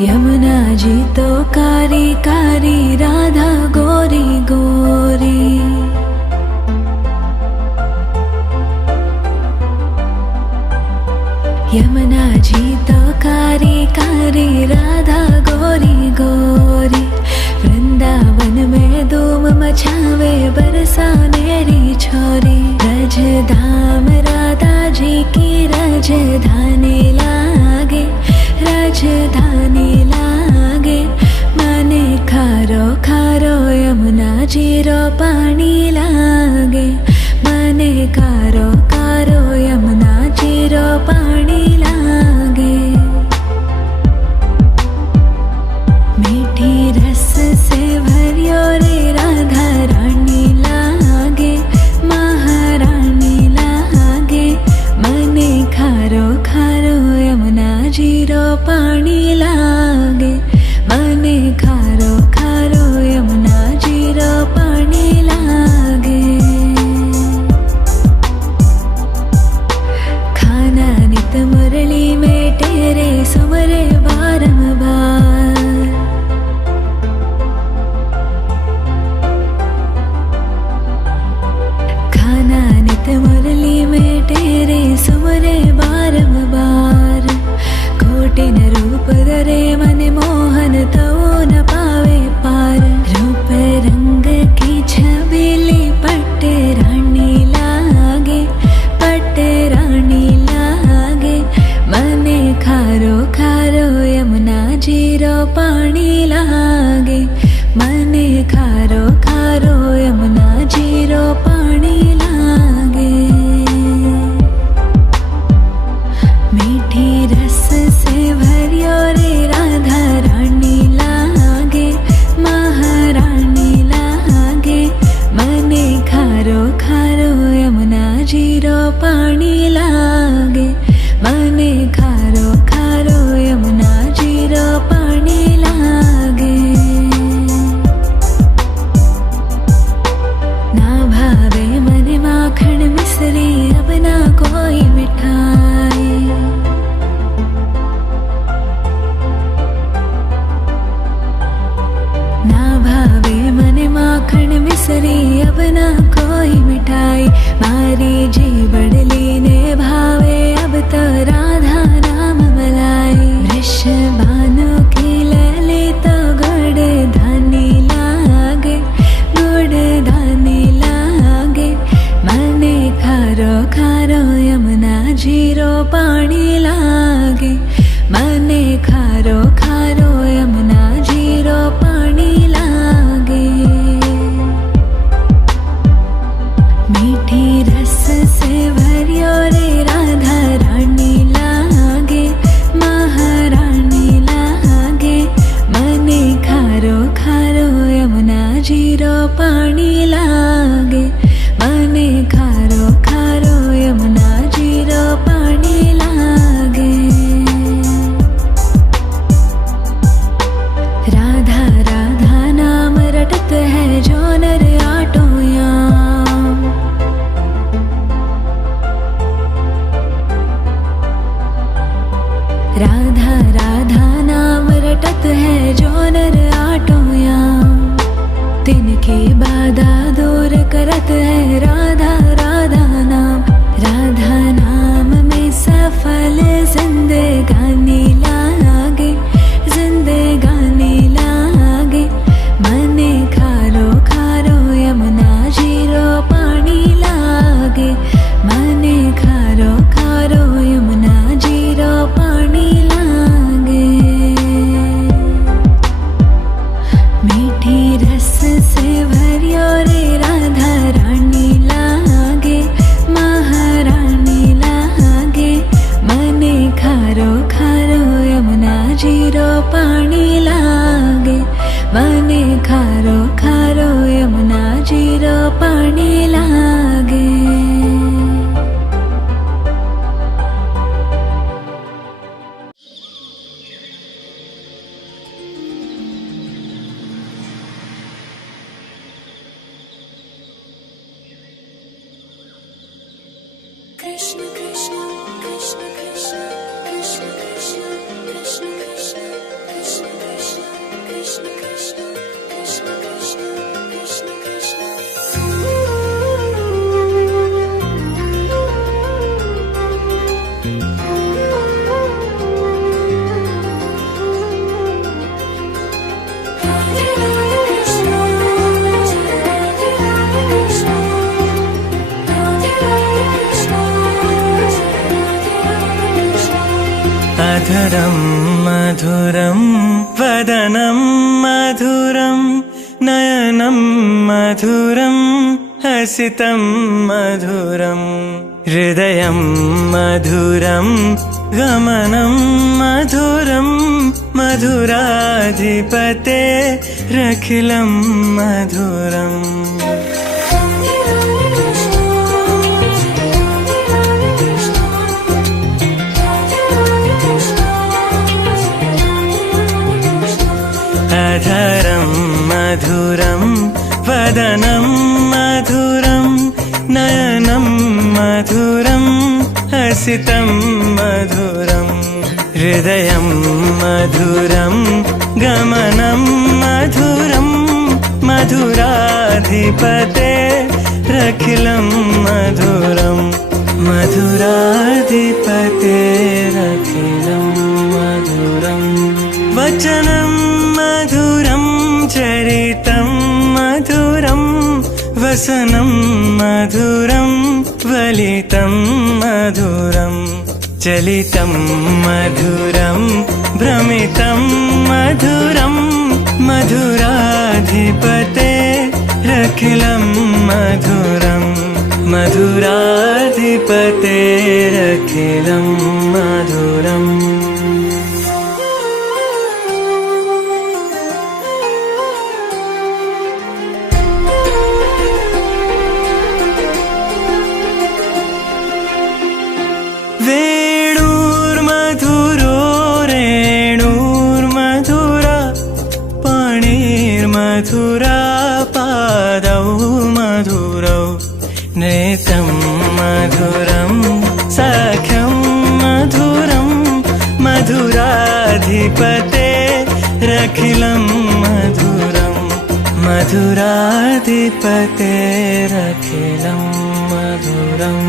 यमुना जी तो कारी कारी, राधा गोरी गोरी। यमुना जी तो कारी कारी, राधा गोरी गोरी। वृंदावन में धूम मचावे, बरसानेरी छोरी। रज धाम राधा जी की राजधानी लागे, राजधानी लागे। मने खारो खारो यमुना जी रो पानी लागे। मने खारो खारो यमुना जी रो पानी लागे। मीठी रस से भरियो रे, राधा रानी लागे, महारानी लागे। मने खारो खारो यमुना जी रो पानी लागे। मने खारो खारो यमुना जी रो पानी लागे। खाना नित मुरली में तेरे, सुमरे बारंबार। खाना नित मुरली में तेरे, सुमरे बारंबार। कोटिन रूप धरे मन मोहन, तो न पावे पार। रूप रंग की छबीली, पट्टे रानी लागे, पट्टे रानी लागे। मने खारो खारो यमुना जी रो पानी लागे। मने खारो खारो यमुना जी रो पानी लागे। मीठी रस से भरियो रे, राधा रानी लागे, महारानी लागे। मने खारो खारो यमुना जी रो पानी लागे। मने खारो खारो यमुना जी रो पानी लागे। ना भावे मने माखन मिश्री, अब ना कोई मिठाई। ना भावे मने माखन मिश्री, अब ना कोई मिठाई। मारी जी बड़ली ने भावे, अब तो राधा नाम मलाई। वृषभानु की लली तो गुड़ धानी लागे, गुड़ धानी लागे। मने खारो खारो यमुना जी रो पानी लागे। मने खारो खारो यमुना जी रो पानी लागे। मीठी रस से भरियो रे, राधा रानी लागे, महारानी लागे। मने खारो खारो यमुना जी रो पानी लागे। मने खारो खारो यमुना जी रो पानी लागे। राधा राधा नाम रटत है, जो नर आटो याम। राधा राधा नाम रटत है, जो नर आटो याम। तिनकी बाधा दूर करत है, राधा राधा नाम। राधा नाम में सफल जिंदगानी लागे, जिंदगानी लागे। मने खारो खारो यमुना जी रो पानी लागे। मने खारो खारो यमुना जी रो पानी लागे। मीठी रस से भरियो रे, राधा रानी लागे, महारानी लागे। मने खारो खारो यमुना जी रो पानी लागे। मने खारो खारो यमुना जी रो पानी लागे। अधरं मधुरं वदनं मधुरं नयनं मधुरं हसितं मधुरं हृदयं मधुरं गमनं मधुरं मधुराधिपतेरखिलं मधुरम् अधरं मधुरं वदनं मधुरं नयनं मधुरं हसितं मधुरं हृदयं मधुरं गमनं मधुरं मधुराधिपतेरखिलं मधुरं मधुराधिपतेरखिलं मधुरम् वचनं मधुरं चरितं मधुरं वसनं मधुरं वलितं मधुरं चलितं मधुरं भ्रमितं मधुरं मधुराधिपतेरखिलं मधुरं मधुराधिपतेरखिलं मधुरम् वेणुर्मधुरो रेणुर्मधुरा पाणिर्मधुरा पादौ मधुरौ नृत्यं मधुरं सख्यं मधुरं मधुराधिपतेरखिलं मधुरं मधुराधिपतेरखिलं मधुरम्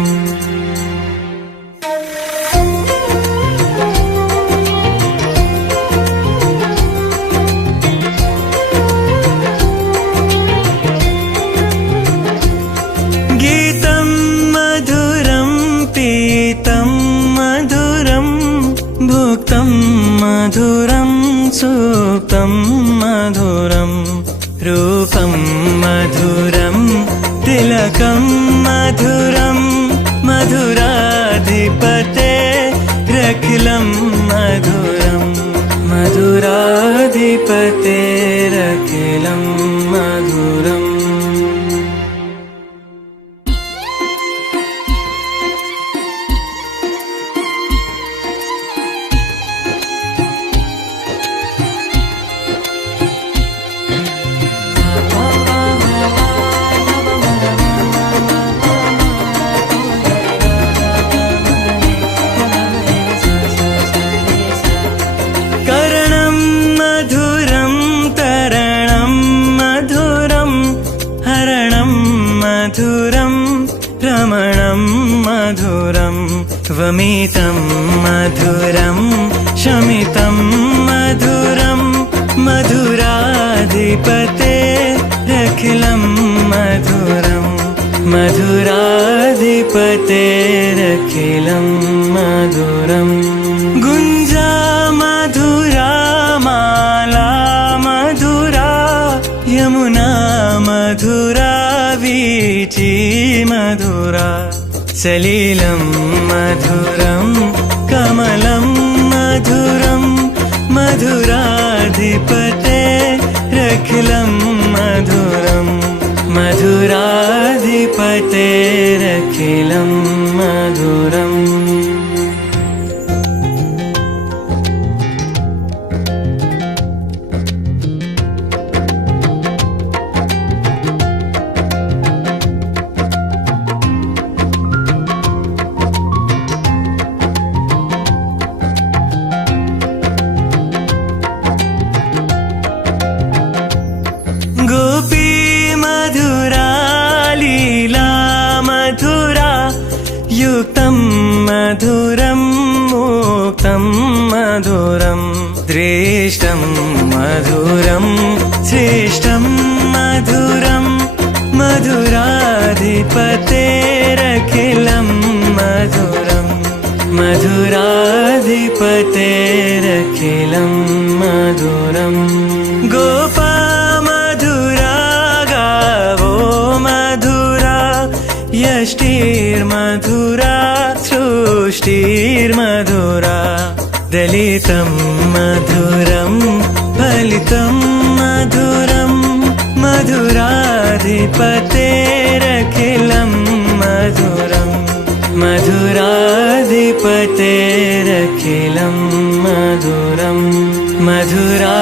गीतं मधुरं पीतं मधुरं भुक्तं मधुरं सुप्तं मधुरं रूपं मधुरं तिलकं मधुरं मधुराधिपतेरखिलं मधुरं मधुराधिपतेरखिलं मधुरम् करणं मधुरं तरणं मधुरं हरणं मधुरं रमणं मधुरं वमितं मधुरं शमितं मधुरं मधुराधिपतेरखिलं मधुरं मधुराधिपतेरखिलं मधुरम् गुञ्जा मधुरा माला मधुरा यमुना मधुरा वीची मधुरा सलिलं मधुरं कमलं मधुरं मधुराधिपतेरखिलं मधुरं मधुराधिपतेरखिलं मधुरम् गोपी मधुरा लीला मधुरा युक्तं मधुरं मुक्तं मधुरं दृष्टं मधुरं श्रेष्ठं मधुरं मधुराधिपतेरखिलं मधुरं मधुराधिपतेरखिलं मधुरा सृष्टिर्मधुरा दलितं मधुरं फलितं मधुरं मधुराधिपतेरखिलं मधुरं मधुराधिपतेरखिलं मधुरं मधुराधिपतेरखिलं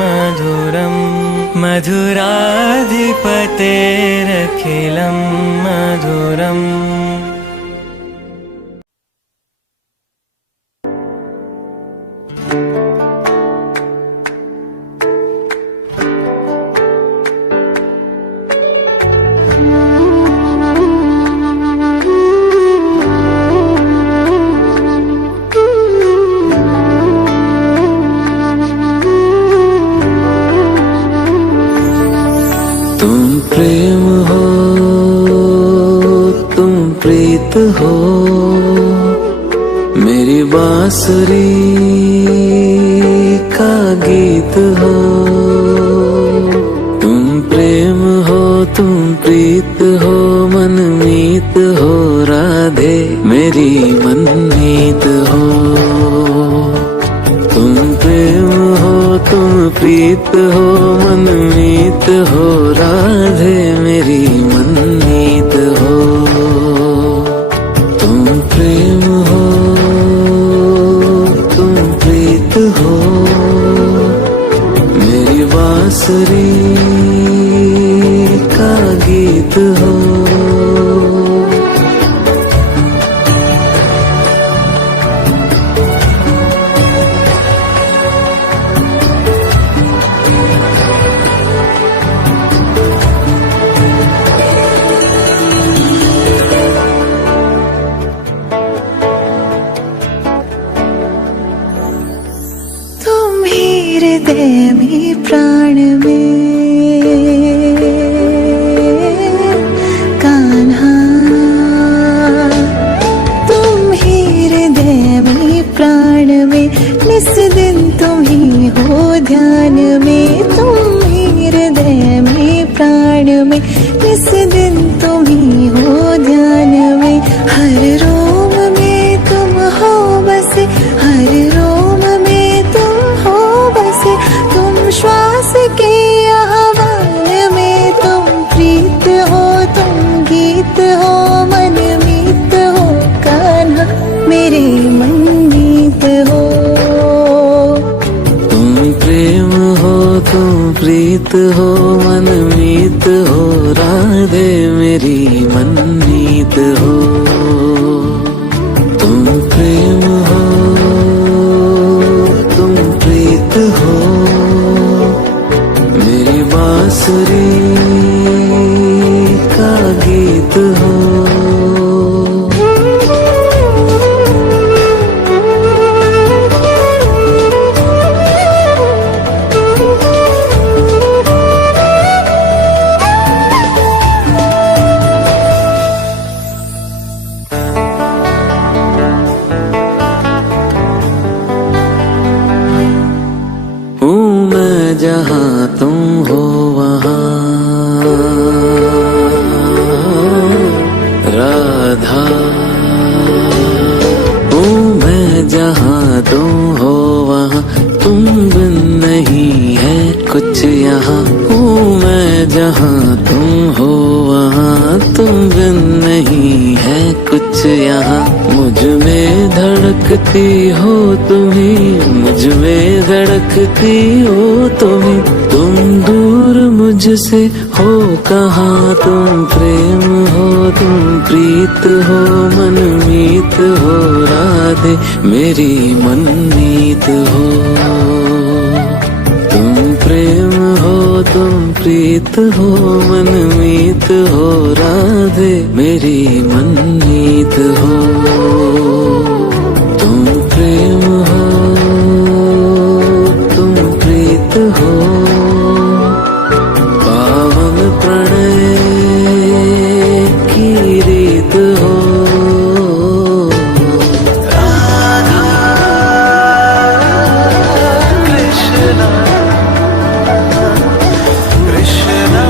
मधुरं मधुराधिपतेरखिलं मधुरम् तुम प्रेम हो, तुम प्रीत हो, मेरी बांसुरी का गीत हो। तुम प्रेम हो, तुम प्रीत हो, मनमीत हो, राधे मेरी मनमीत हो। तुम प्रेम हो, तुम प्रीत हो, मनमीत हो, राधे मेरी मनमीत हो। तुम प्रेम हो, तुम प्रीत हो, मेरी बांसुरी का गीत हो। हृदय में प्राण में कान्हा, तुम ही हृदय में प्राण में, निस दिन तुम ही हो ध्यान में। तुम ही हृदय में प्राण में, निस दिन तुम ही हो ध्यान में। हर रोम में तुम हो बसे, हर रोम में तुम हो बसे। तुम श्वास के आह्वान में, तुम प्रीत हो, तुम गीत हो, मनमीत हो, कान्हा मेरे मनमीत हो। तुम प्रेम हो, तुम प्रीत हो, मनमीत हो, राधे मेरी मनमीत हो। तुम प्रेम हो, तुम प्रीत हो, मेरी बांसुरी का गीत हो। जहाँ तुम हो वहाँ राधा हूँ मैं, जहाँ तुम हो वहाँ तुम बिन नहीं है कुछ यहाँ। हूँ मैं जहाँ तुम हो वहाँ तुम बिन नहीं है कुछ यहाँ। मुझ में धड़कती हो तुम्ही, मुझ में धड़कती हो तुम्ही, तुम दूर मुझसे हो कहाँ। तुम प्रेम हो, तुम प्रीत हो, मनमीत हो, राधे मेरी मनमीत हो। तुम प्रेम हो, तुम प्रीत हो, मनमीत हो, राधे मेरी मनमीत हो। तुम प्रेम हो, तुम प्रीत हो, पावन प्रणय की रीत हो। राधा कृष्णा कृष्णा